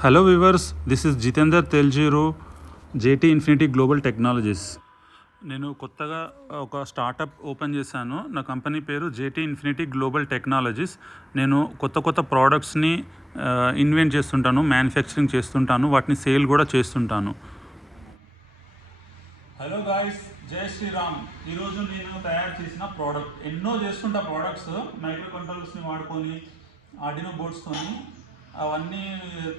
Hello viewers, this is Jitender తెల్జీరో, JT infinity global technologies. నేను కొత్తగా ఒక స్టార్టప్ ఓపెన్ చేశాను. నా కంపెనీ పేరు జేటీ ఇన్ఫినిటీ గ్లోబల్ టెక్నాలజీస్. నేను కొత్త ప్రోడక్ట్స్ని ఇన్వెంట్ చేస్తుంటాను, మ్యానుఫ్యాక్చరింగ్ చేస్తుంటాను, వాటిని సేల్ కూడా చేస్తుంటాను. హలో గాయ్స్, జై శ్రీరామ్. ఈరోజు నేను తయారు చేసిన ప్రోడక్ట్, ఎన్నో చేస్తుంటా ప్రోడక్ట్స్ మైక్రో కంట్రోలర్స్ని వాడుకొని, ఆర్డినో బోర్డ్స్తోని, అవన్నీ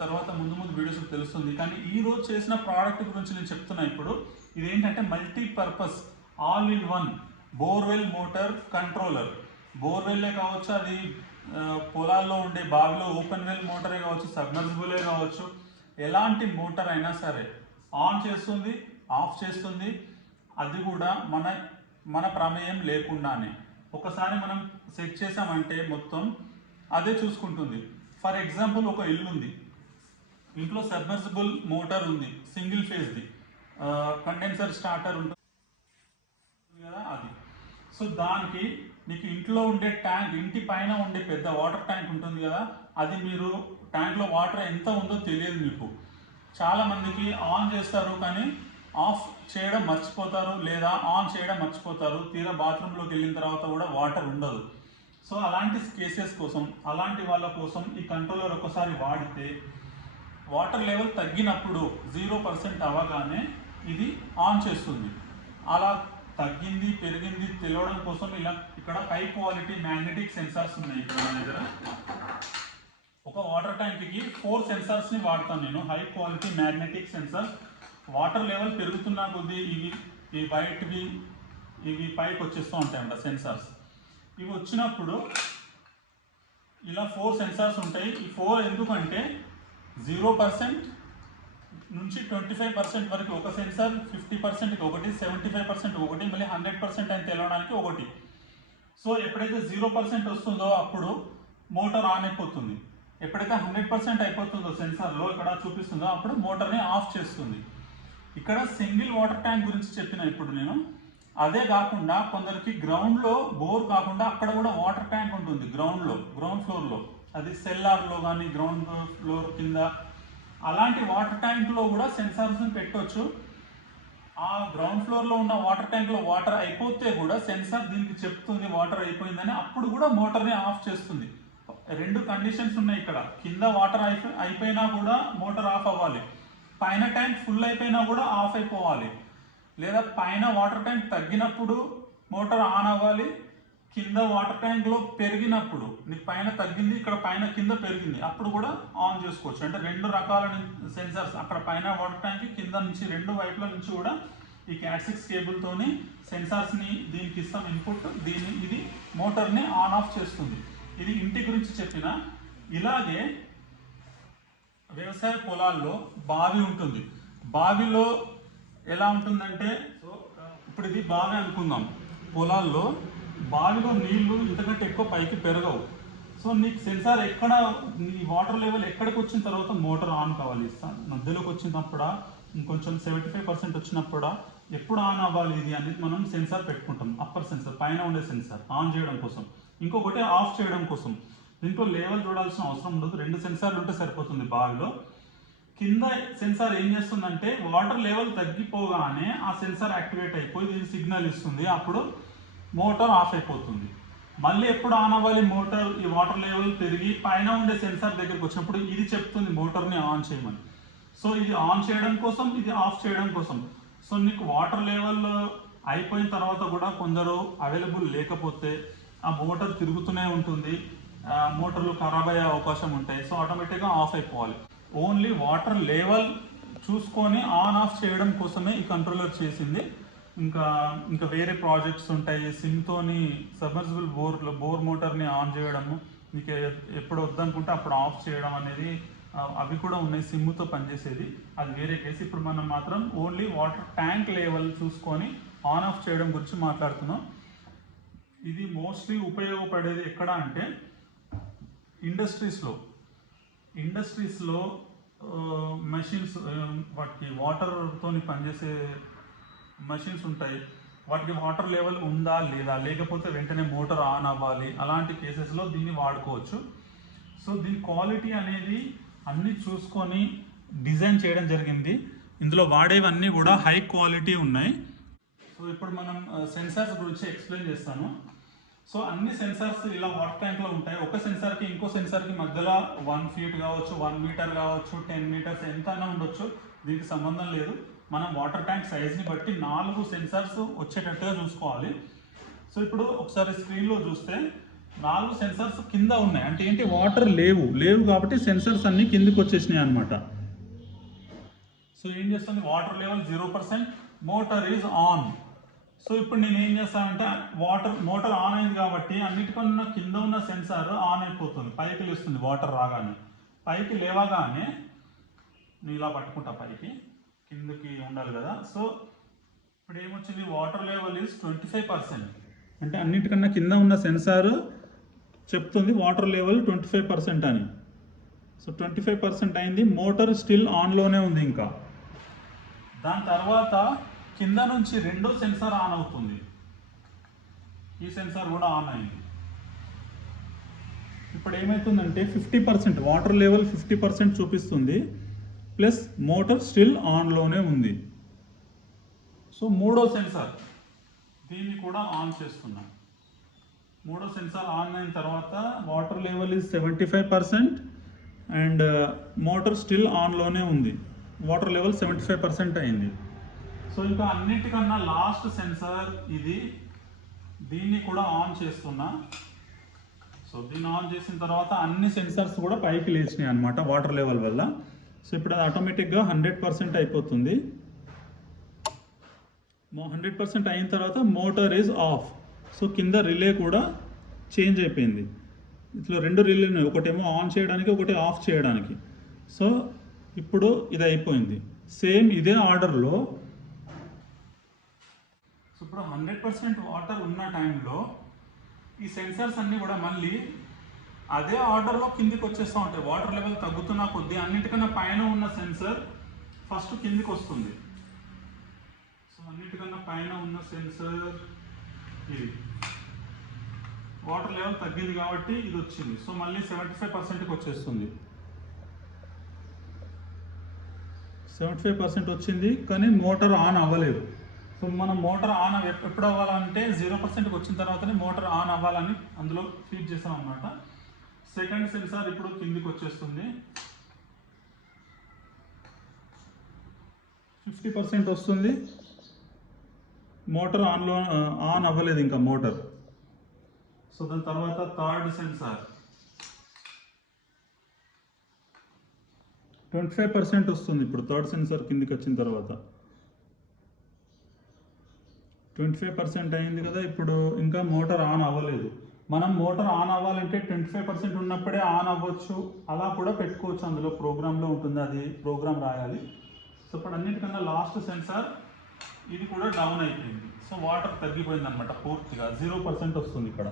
తర్వాత ముందు వీడియోస్కి తెలుస్తుంది. కానీ ఈరోజు చేసిన ప్రోడక్ట్ గురించి నేను చెప్తున్నా. ఇప్పుడు ఇదేంటంటే multipurpose all in one borewell motor controller. బోర్వెల్లే కావచ్చు, అది పొలాల్లో ఉండే బావిలో ఓపెన్ వెల్ మోటరే కావచ్చు, సబ్మర్సిబులే కావచ్చు, ఎలాంటి మోటార్ అయినా సరే ఆన్ చేస్తుంది, ఆఫ్ చేస్తుంది. అది కూడా మన ప్రమేయం లేకుండానే. ఒకసారి మనం సెట్ చేసామంటే మొత్తం అదే చూసుకుంటుంది. ఫర్ ఎగ్జాంపుల్, ఒక ఇల్లు ఉంది, ఇంట్లో సబ్మర్సిబుల్ మోటార్ ఉంది, సింగిల్ ఫేజ్ది, కండెన్సర్ స్టార్టర్ ఉంటుంది కదా అది. సో దానికి మీకు ఇంట్లో ఉండే ట్యాంక్, ఇంటి పైన ఉండే పెద్ద వాటర్ ట్యాంక్ ఉంటుంది కదా, అది మీరు ట్యాంక్లో వాటర్ ఎంత ఉందో తెలియదు మీకు. చాలామందికి ఆన్ చేస్తారు కానీ ఆఫ్ చేయడం మర్చిపోతారు, లేదా ఆన్ చేయడం మర్చిపోతారు. తీరా బాత్రూంలోకి వెళ్ళిన తర్వాత కూడా వాటర్ ఉండదు. సో అలాంటి కేసెస్ కోసం, అలాంటి వాళ్ళ కోసం ఈ కంట్రోలర్ ఒకసారి వాడితే వాటర్ లెవెల్ తగ్గినప్పుడు 0% అవ్వగానే ఇది ఆన్ చేస్తుంది. అలా తగ్గింది పెరిగింది తెలియడం కోసం ఇక్కడ హై క్వాలిటీ మ్యాగ్నెటిక్ సెన్సార్స్ ఉన్నాయి. ఇక్కడ మన దగ్గర ఒక వాటర్ ట్యాంక్కి 4 సెన్సార్స్ని వాడతాను నేను, high quality magnetic sensors. Water level పెరుగుతున్న కొద్దీ ఈ వైట్వి ఇవి పైకి వచ్చేస్తూ ఉంటాయంట సెన్సార్స్. ఇవి వచ్చినప్పుడు ఇలా 4 సెన్సార్స్ ఉంటాయి. ఈ 4 ఎందుకంటే 0% నుంచి 25% వరకు ఒక సెన్సార్, 50% ఒకటి, 75% ఒకటి, మళ్ళీ 100% అని తెలవడానికి ఒకటి. సో ఎప్పుడైతే 0% వస్తుందో అప్పుడు మోటార్ ఆన్ అయిపోతుంది. ఎప్పుడైతే 100% అయిపోతుందో సెన్సార్లో ఇక్కడ చూపిస్తుందో అప్పుడు మోటార్ని ఆఫ్ చేస్తుంది. ఇక్కడ సింగిల్ వాటర్ ట్యాంక్ గురించి చెప్పిన ఇప్పుడు నేను. అదే కాకుండా కొందరికి గ్రౌండ్లో బోర్ కాకుండా అక్కడ కూడా వాటర్ ట్యాంక్ ఉంటుంది గ్రౌండ్ ఫ్లోర్లో, అది సెల్లార్లో కానీ గ్రౌండ్ ఫ్లోర్ కింద. అలాంటి వాటర్ ట్యాంక్లో కూడా సెన్సార్స్ని పెట్టవచ్చు. ఆ గ్రౌండ్ ఫ్లోర్లో ఉన్న వాటర్ ట్యాంక్లో వాటర్ అయిపోతే కూడా సెన్సార్ దీనికి చెప్తుంది వాటర్ అయిపోయిందని, అప్పుడు కూడా మోటార్ని ఆఫ్ చేస్తుంది. 2 కండిషన్స్ ఉన్నాయి ఇక్కడ. కింద వాటర్ అయిపోయినా కూడా మోటార్ ఆఫ్ అవ్వాలి, పైన ట్యాంక్ ఫుల్ అయిపోయినా కూడా ఆఫ్ అయిపోవాలి, లేదా పైన వాటర్ ట్యాంక్ తగ్గినప్పుడు మోటార్ ఆన్ అవ్వాలి, కింద వాటర్ ట్యాంక్లో పెరిగినప్పుడు, నీకు పైన తగ్గింది ఇక్కడ పైన కింద పెరిగింది అప్పుడు కూడా ఆన్ చేసుకోవచ్చు. అంటే 2 రకాల సెన్సార్స్, అక్కడ పైన వాటర్ ట్యాంక్, కింద నుంచి 2 వైపుల నుంచి కూడా ఈ Cat6 కేబుల్తోని సెన్సార్స్ని దీనికి ఇస్తాం ఇన్పుట్. ఇది మోటార్ని ఆన్ ఆఫ్ చేస్తుంది. ఇది ఇంటి గురించి చెప్పిన. ఇలాగే వ్యవసాయ పొలాల్లో బావి ఉంటుంది. బావిలో ఎలా ఉంటుందంటే, ఇప్పుడు ఇది బావి అనుకుందాం, పొలాల్లో బావిలో నీళ్లు ఇంతకంటే ఎక్కువ పైకి పెరగవు. సో నీకు సెన్సార్ ఎక్కడ, నీ వాటర్ లెవెల్ ఎక్కడికి వచ్చిన తర్వాత మోటార్ ఆన్ కావాలి, మధ్యలోకి వచ్చినప్పుడా, ఇంకొంచెం 75% వచ్చినప్పుడా, ఎప్పుడు ఆన్ అవ్వాలి ఇది అనేది మనం సెన్సార్ పెట్టుకుంటాం. అప్పర్ సెన్సార్, పైన ఉండే సెన్సార్ ఆన్ చేయడం కోసం, ఇంకొకటి ఆఫ్ చేయడం కోసం. దీంట్లో లెవెల్ చూడాల్సిన అవసరం ఉండదు, 2 సెన్సార్లు ఉంటే సరిపోతుంది బావిలో. కింద సెన్సార్ ఏం చేస్తుందంటే వాటర్ లెవెల్ తగ్గిపోగానే ఆ సెన్సార్ యాక్టివేట్ అయిపోయి దీనికి సిగ్నల్ ఇస్తుంది, అప్పుడు మోటార్ ఆఫ్ అయిపోతుంది. మళ్ళీ ఎప్పుడు ఆన్ అవ్వాలి మోటార్, ఈ వాటర్ లెవెల్ పెరిగి పైన ఉండే సెన్సార్ దగ్గరికి వచ్చినప్పుడు ఇది చెప్తుంది మోటార్ని ఆన్ చేయమని. సో ఇది ఆన్ చేయడం కోసం, ఇది ఆఫ్ చేయడం కోసం. సో నీకు వాటర్ లెవెల్ అయిపోయిన తర్వాత కూడా కొందరు అవైలబుల్ లేకపోతే ఆ మోటార్ తిరుగుతూనే ఉంటుంది, మోటార్లు ఖరాబ్ అయ్యే అవకాశం ఉంటాయి. సో ఆటోమేటిక్గా ఆఫ్ అయిపోవాలి. ఓన్లీ వాటర్ లెవెల్ చూసుకొని ఆన్ ఆఫ్ చేయడం కోసమే ఈ కంట్రోలర్ చేసింది. ఇంకా వేరే ప్రాజెక్ట్స్ ఉంటాయి. సిమ్తోని సబ్మర్సిబుల్ బోర్ మోటార్ని ఆన్ చేయడము, మీకు ఎప్పుడు వద్దనుకుంటే అప్పుడు ఆఫ్ చేయడం అనేది, అవి కూడా ఉన్నాయి సిమ్తో పనిచేసేది, అది వేరే కేసు. ఇప్పుడు మనం మాత్రం ఓన్లీ వాటర్ ట్యాంక్ లెవెల్ చూసుకొని ఆన్ ఆఫ్ చేయడం గురించి మాట్లాడుతున్నాం. ఇది మోస్ట్లీ ఉపయోగపడేది ఎక్కడ అంటే ఇండస్ట్రీస్లో మెషిన్స్, వాటికి వాటర్తోని పనిచేసే మెషిన్స్ ఉంటాయి. వాటికి వాటర్ లెవెల్ ఉందా లేదా, లేకపోతే వెంటనే మోటార్ ఆన్ అవ్వాలి, అలాంటి కేసెస్లో దీన్ని వాడుకోవచ్చు. సో దీని క్వాలిటీ అనేది అన్నీ చూసుకొని డిజైన్ చేయడం జరిగింది. ఇందులో వాడేవన్నీ కూడా హై క్వాలిటీ ఉన్నాయి. సో ఇప్పుడు మనం సెన్సార్స్ గురించి ఎక్స్ప్లెయిన్ చేస్తాను. సో అన్ని సెన్సార్స్ ఇలా వాటర్ ట్యాంక్లో ఉంటాయి. ఒక సెన్సార్కి ఇంకో సెన్సార్కి మధ్యలో 1 feet కావచ్చు, 1 meter కావచ్చు, 10 meters ఎంత అయినా ఉండొచ్చు. దీనికి సంబంధం లేదు. మనం వాటర్ ట్యాంక్ సైజ్ని బట్టి 4 సెన్సార్స్ వచ్చేటట్టుగా చూసుకోవాలి. సో ఇప్పుడు ఒకసారి స్క్రీన్లో చూస్తే 4 సెన్సార్స్ కింద ఉన్నాయి. అంటే ఏంటి, వాటర్ లేవు కాబట్టి సెన్సార్స్ అన్నీ కిందికి వచ్చేసినాయి అనమాట. సో ఏం చేస్తుంది, water level 0%, motor is on. So ఇప్పుడు నేను ఏం చేస్తానంటే మోటార్ ఆన్ అయింది కాబట్టి అన్నిటికన్నా కింద ఉన్న సెన్సార్ ఆన్ అయిపోతుంది, పైకి లేస్తుంది. వాటర్ రాగానే పైకి లేవగానే నేను ఇలా పట్టుకుంటా, పైకి కిందకి ఉండాలి కదా. సో ఇప్పుడు ఏమొచ్చింది, వాటర్ లెవెల్ ఈజ్ 25%. అంటే అన్నిటికన్నా కింద ఉన్న సెన్సార్ చెప్తుంది వాటర్ లెవెల్ 25% అని. సో 25% అయింది. మోటార్ స్టిల్ ఆన్లోనే ఉంది. ఇంకా దాని తర్వాత కింద నుంచి రెండో సెన్సార్ ఆన్ అవుతుంది. ఈ సెన్సార్ కూడా ఆన్ అయింది. ఇప్పుడు ఏమవుతుందంటే 50%, వాటర్ లెవెల్ 50% చూపిస్తుంది, ప్లస్ మోటార్ స్టిల్ ఆన్లోనే ఉంది. సో మూడో సెన్సార్, దీన్ని కూడా ఆన్ చేస్తున్నాం. మూడో సెన్సార్ ఆన్ అయిన తర్వాత water level is 75% and motor still ఆన్లోనే ఉంది. వాటర్ లెవెల్ 75% అయింది. సో ఇంకా అన్నిటికన్నా లాస్ట్ సెన్సార్ ఇది, దీన్ని కూడా ఆన్ చేస్తున్నా. సో దీన్ని ఆన్ చేసిన తర్వాత అన్ని సెన్సార్స్ కూడా పైకి లేచినాయి అనమాట వాటర్ లెవెల్ వల్ల. సో ఇప్పుడు అది ఆటోమేటిక్గా 100% అయిపోతుంది. 100% అయిన తర్వాత మోటార్ ఈజ్ ఆఫ్. సో కింద రిలే కూడా చేంజ్ అయిపోయింది. ఇట్లా 2 రిలే ఉన్నాయి, ఒకటేమో ఆన్ చేయడానికి, ఒకటి ఆఫ్ చేయడానికి. సో ఇప్పుడు ఇది అయిపోయింది. సేమ్ ఇదే ఆర్డర్లో ఇప్పుడు 100% వాటర్ ఉన్న టైంలో ఈ సెన్సార్స్ అన్నీ కూడా మళ్ళీ అదే ఆర్డర్లో కిందికి వచ్చేస్తూ ఉంటాయి. వాటర్ లెవెల్ తగ్గుతున్న కొద్దీ అన్నిటికన్నా పైన ఉన్న సెన్సార్ ఫస్ట్ కిందికి వస్తుంది. సో అన్నిటికన్నా పైన ఉన్న సెన్సార్ ఇది, వాటర్ లెవెల్ తగ్గింది కాబట్టి ఇది వచ్చింది. సో మళ్ళీ 75%కి వచ్చేస్తుంది. 75% వచ్చింది, కానీ మోటార్ ఆన్ అవ్వలేదు. సో మనం మోటార్ ఆన్ ఎప్పుడు అవ్వాలంటే 0%కి వచ్చిన తర్వాతనే మోటార్ ఆన్ అవ్వాలని అందులో ఫీడ్ చేస్తాం అనమాట. సెకండ్ సెన్సార్ ఇప్పుడు కిందికి వచ్చేస్తుంది. 50% వస్తుంది. మోటార్ ఆన్ అవ్వలేదు ఇంకా మోటార్. సో దాని తర్వాత థర్డ్ సెన్సార్ 25% వస్తుంది. ఇప్పుడు థర్డ్ సెన్సార్ కిందికి వచ్చిన తర్వాత 25% అయింది కదా. ఇప్పుడు ఇంకా మోటార్ ఆన్ అవ్వలేదు. మనం మోటార్ ఆన్ అవ్వాలంటే 25% ఉన్నప్పుడే ఆన్ అవ్వచ్చు, అలా కూడా పెట్టుకోవచ్చు. అందులో ప్రోగ్రాంలో ఉంటుంది, అది ప్రోగ్రామ్ రాయాలి. సో ఇప్పుడు అన్నిటికన్నా లాస్ట్ సెన్సార్ ఇది కూడా డౌన్ అయిపోయింది. సో వాటర్ తగ్గిపోయింది అనమాట పూర్తిగా. 0% వస్తుంది. ఇక్కడ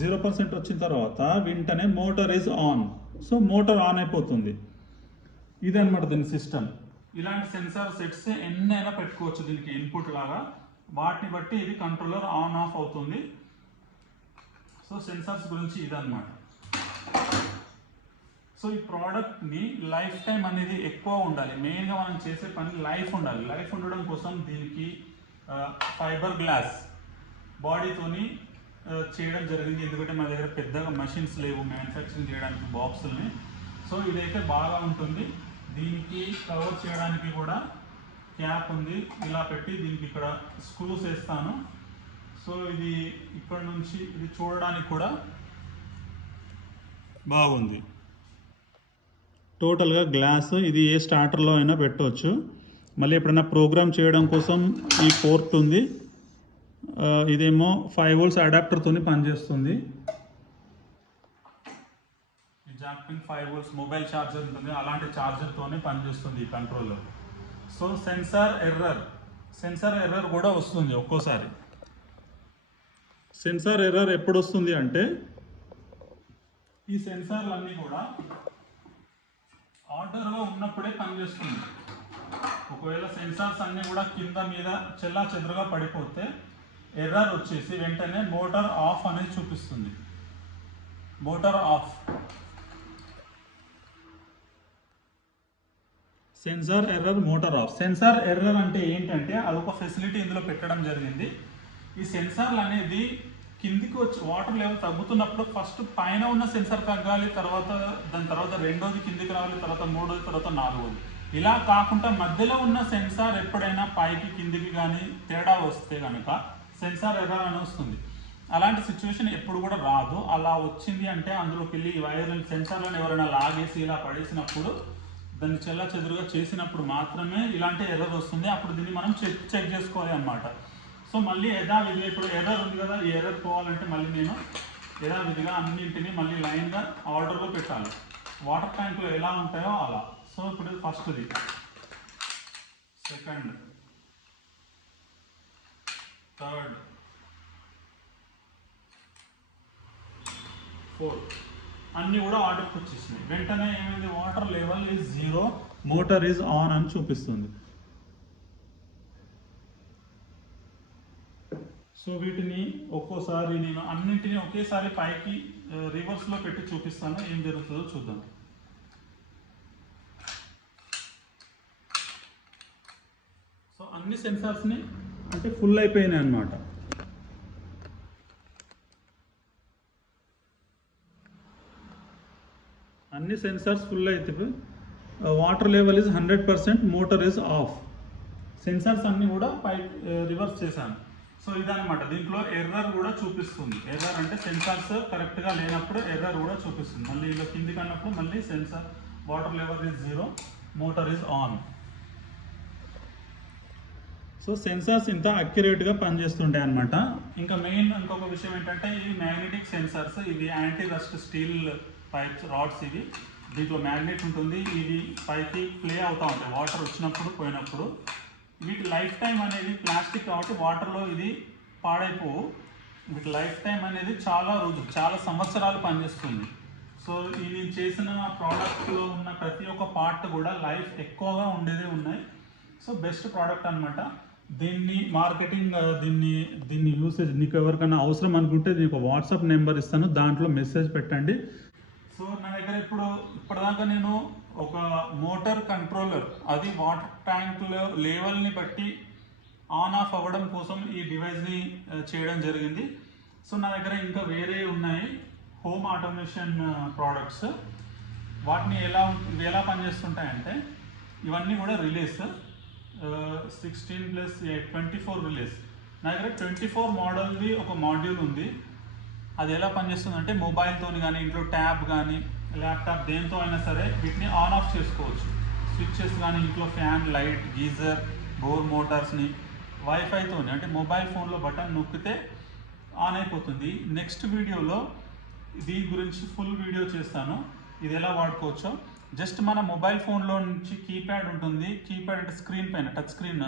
0% వచ్చిన తర్వాత వెంటనే motor is on. So motor on అయిపోతుంది. ఇదనమాట దీని సిస్టమ్. ఇలాంటి సెన్సార్ సెట్స్ ఎన్నైనా పెట్టుకోవచ్చు దీనికి ఇన్పుట్ లాగా. వాటిని బట్టి ఇది కంట్రోలర్ ఆన్ ఆఫ్ అవుతుంది. సో సెన్సార్స్ గురించి ఇదన్నమాట. సో ఈ ప్రోడక్ట్ని లైఫ్ టైం అనేది ఎక్కువ ఉండాలి. మెయిన్గా మనం చేసే పని లైఫ్ ఉండాలి. లైఫ్ ఉండడం కోసం దీనికి ఫైబర్ గ్లాస్ బాడీతోని చేయడం జరిగింది. ఎందుకంటే మన దగ్గర పెద్దగా మెషిన్స్ లేవు మ్యానుఫ్యాక్చరింగ్ చేయడానికి బాక్సుల్ని. సో ఇదైతే బాగా ఉంటుంది. దీనికి కవర్ చేయడానికి కూడా క్యాప్ ఉంది. ఇలా పెట్టి దీనికి ఇక్కడ స్క్రూస్ వేస్తాను. సో ఇది ఇక్కడ నుంచి ఇది చూడడానికి కూడా బాగుంది. టోటల్గా గ్లాస్. ఇది ఏ స్టార్టర్లో అయినా పెట్టవచ్చు. మళ్ళీ ఎప్పుడైనా ప్రోగ్రామ్ చేయడం కోసం ఈ పోర్ట్ ఉంది. ఇదేమో 5 volts అడాప్టర్తో పనిచేస్తుంది. ఈ Jack pin 5 volts mobile charger ఉంటుంది, అలాంటి ఛార్జర్తోనే పనిచేస్తుంది ఈ కంట్రోలర్. సో సెన్సార్ ఎర్రర్ కూడా వస్తుంది ఒక్కోసారి. సెన్సార్ ఎర్రర్ ఎప్పుడు వస్తుంది అంటే ఈ సెన్సార్లన్నీ కూడా ఆర్డర్లో ఉన్నప్పుడే పనిచేస్తుంది. ఒకవేళ సెన్సార్స్ అన్నీ కూడా కింద మీద చెల్లా చెదరుగా పడిపోతే ఎర్రర్ వచ్చేసి వెంటనే మోటార్ ఆఫ్ అనేది చూపిస్తుంది. Motor off. Sensor error motor off. Sensor error అంటే ఏంటంటే అదొక ఫెసిలిటీ ఇందులో పెట్టడం జరిగింది. ఈ సెన్సార్లు అనేది కిందికి వచ్చి వాటర్ లెవెల్ తగ్గుతున్నప్పుడు ఫస్ట్ పైన ఉన్న సెన్సార్ తగ్గాలి, దాని తర్వాత రెండోది కిందికి రావాలి, తర్వాత మూడోది, తర్వాత నాలుగోది. ఇలా కాకుండా మధ్యలో ఉన్న సెన్సార్ ఎప్పుడైనా పైకి కిందికి కానీ తేడా వస్తే కనుక సెన్సార్ ఎర్రర్ అని వస్తుంది. అలాంటి సిచ్యువేషన్ ఎప్పుడు కూడా రాదు. అలా వచ్చింది అంటే అందులోకి వెళ్ళి ఈ వైర్లను సెన్సార్లను ఎవరైనా లాగేసి ఇలా పడేసినప్పుడు దాన్ని చెల్లాచెదురుగా చేసినప్పుడు మాత్రమే ఇలాంటి ఎర్రర్ వస్తుంది. అప్పుడు దీన్ని మనం చెక్ చేసుకోవాలి అన్నమాట. సో మళ్ళీ యథావిధిగా ఇప్పుడు ఎర్రర్ ఉంది కదా, ఈ ఎర్రర్ పోవాలంటే మళ్ళీ నేను యథావిధిగా అన్నింటినీ మళ్ళీ లైన్గా ఆర్డర్లో పెట్టాలి. వాటర్ ట్యాంకులు ఎలా ఉంటాయో అలా. సో ఇప్పుడు ఫస్ట్ది, సెకండ్, థర్డ్, ఫోర్త్ అన్నీ కూడా ఆర్డర్కి వచ్చేసినాయి. వెంటనే ఏమైంది, water level is 0, motor is on అని చూపిస్తుంది. సో వీటిని ఒక్కోసారి నేను అన్నింటినీ ఒకేసారి పైకి రివర్స్లో పెట్టి చూపిస్తాను, ఏం జరుగుతుందో చూద్దాం. సో అన్ని సెన్సార్స్ని అంటే ఫుల్ అయిపోయినాయి అన్నమాట. అన్ని సెన్సార్స్ ఫుల్ అయితే water level is 100%, motor is of. Sensors అన్నీ కూడా రివర్స్ చేశాను. సో ఇదనమాట. దీంట్లో ఎర్రర్ కూడా చూపిస్తుంది. ఎర్రర్ అంటే సెన్సార్స్ కరెక్ట్గా లేనప్పుడు ఎర్రర్ కూడా చూపిస్తుంది. మళ్ళీ ఇలా కిందికి అన్నప్పుడు మళ్ళీ sensor water level is 0, motor is on. So sensors ఇంత అక్యురేట్గా పనిచేస్తుంటాయి అనమాట. ఇంకా ఇంకొక విషయం ఏంటంటే ఈ మ్యాగ్నెటిక్ సెన్సార్స్, ఇవి anti rust steel pipes, rods. ఇవి దీంట్లో మ్యాగ్నెట్ ఉంటుంది, ఇవి పైకి ప్లే అవుతూ ఉంటాయి వాటర్ వచ్చినప్పుడు పోయినప్పుడు. వీటి లైఫ్ టైం అనేది ప్లాస్టిక్ కాబట్టి వాటర్లో ఇది పాడైపోవు. వీటి లైఫ్ టైం అనేది చాలా రోజులు, చాలా సంవత్సరాలు పనిచేస్తుంది. సో ఇవి చేసిన ప్రోడక్ట్లో ఉన్న ప్రతి ఒక్క పార్ట్ కూడా లైఫ్ ఎక్కువగా ఉండేదే ఉన్నాయి. సో బెస్ట్ ప్రోడక్ట్ అనమాట. దీన్ని మార్కెటింగ్, దీన్ని యూసేజ్ నీకు ఎవరికైనా అవసరం అనుకుంటే దీనికి వాట్సాప్ నెంబర్ ఇస్తాను, దాంట్లో మెసేజ్ పెట్టండి. సో నా దగ్గర ఇప్పటిదాకా నేను ఒక మోటార్ కంట్రోలర్, అది వాటర్ ట్యాంక్ లెవెల్ని బట్టి ఆన్ ఆఫ్ అవ్వడం కోసం ఈ డివైస్ని చేయడం జరిగింది. సో నా దగ్గర ఇంకా వేరే ఉన్నాయి హోమ్ ఆటోమేషన్ ప్రోడక్ట్స్. వాటిని ఎలా పనిచేస్తుంటాయంటే ఇవన్నీ కూడా రిలేస్ 16+8 24 రిలేస్. నా దగ్గర 24 మోడల్ది ఒక మాడ్యూల్ ఉంది. అది ఎలా పనిచేస్తుంది అంటే మొబైల్తో కానీ, ఇంట్లో ట్యాబ్ కానీ, ల్యాప్టాప్ దేంతో అయినా సరే వీటిని ఆన్ ఆఫ్ చేసుకోవచ్చు. స్విచ్చెస్ కానీ, ఇంట్లో ఫ్యాన్, లైట్, గీజర్, బోర్ మోటార్స్ని వైఫైతో అంటే మొబైల్ ఫోన్లో బటన్ నొక్కితే ఆన్ అయిపోతుంది. నెక్స్ట్ వీడియోలో దీని గురించి ఫుల్ వీడియో చేస్తాను, ఇది ఎలా వాడుకోవచ్చో. జస్ట్ మన మొబైల్ ఫోన్లో నుంచి కీప్యాడ్ ఉంటుంది. కీప్యాడ్ అంటే స్క్రీన్ పైన టచ్ స్క్రీన్,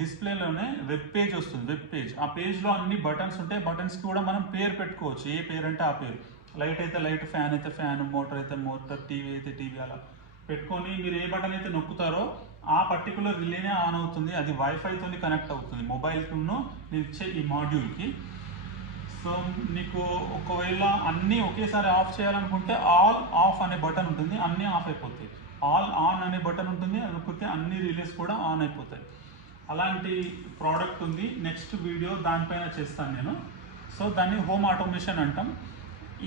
డిస్ప్లేలోనే వెబ్ పేజ్ వస్తుంది. వెబ్ పేజ్, ఆ పేజ్లో అన్ని బటన్స్ ఉంటాయి. బటన్స్కి కూడా మనం పేరు పెట్టుకోవచ్చు, ఏ పేరు అంటే ఆ పేరు. లైట్ అయితే లైట్, ఫ్యాన్ అయితే ఫ్యాన్, మోటార్ అయితే మోటార్, టీవీ అయితే టీవీ, అలా పెట్టుకొని మీరు ఏ బటన్ అయితే నొక్కుతారో ఆ పర్టికులర్ రిలేనే ఆన్ అవుతుంది. అది వైఫైతో కనెక్ట్ అవుతుంది మొబైల్కును నేను ఇచ్చే ఈ మాడ్యూల్కి. సో నీకు ఒకవేళ అన్నీ ఒకేసారి ఆఫ్ చేయాలనుకుంటే ఆల్ ఆఫ్ అనే బటన్ ఉంటుంది, అన్నీ ఆఫ్ అయిపోతాయి. ఆల్ ఆన్ అనే బటన్ ఉంటుంది, అది నొక్కితే అన్ని రిలేస్ కూడా ఆన్ అయిపోతాయి. అలాంటి ప్రోడక్ట్ ఉంది. నెక్స్ట్ వీడియో దానిపైన చేస్తాను నేను. సో దాన్ని హోమ్ ఆటోమేషన్ అంటాం.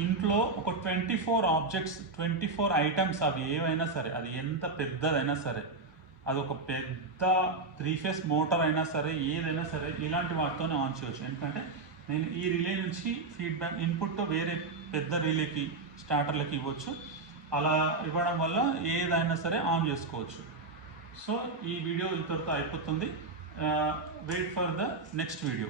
ఇంట్లో ఒక 24 ఆబ్జెక్ట్స్, 24 ఐటమ్స్, అవి ఏవైనా సరే, అది ఎంత పెద్దదైనా సరే, అది ఒక పెద్ద 3 ఫేస్ మోటార్ అయినా సరే, ఏదైనా సరే, ఇలాంటి వాటితోనే ఆన్ చేయవచ్చు. ఎందుకంటే నేను ఈ రిలే నుంచి ఫీడ్బ్యాక్ ఇన్పుట్ వేరే పెద్ద రిలేకి, స్టార్టర్లకి ఇవ్వచ్చు. అలా ఇవ్వడం వల్ల ఏదైనా సరే ఆన్ చేసుకోవచ్చు. సో ఈ వీడియో ఇంతవరకు అయిపోతుంది. Wait for the next video.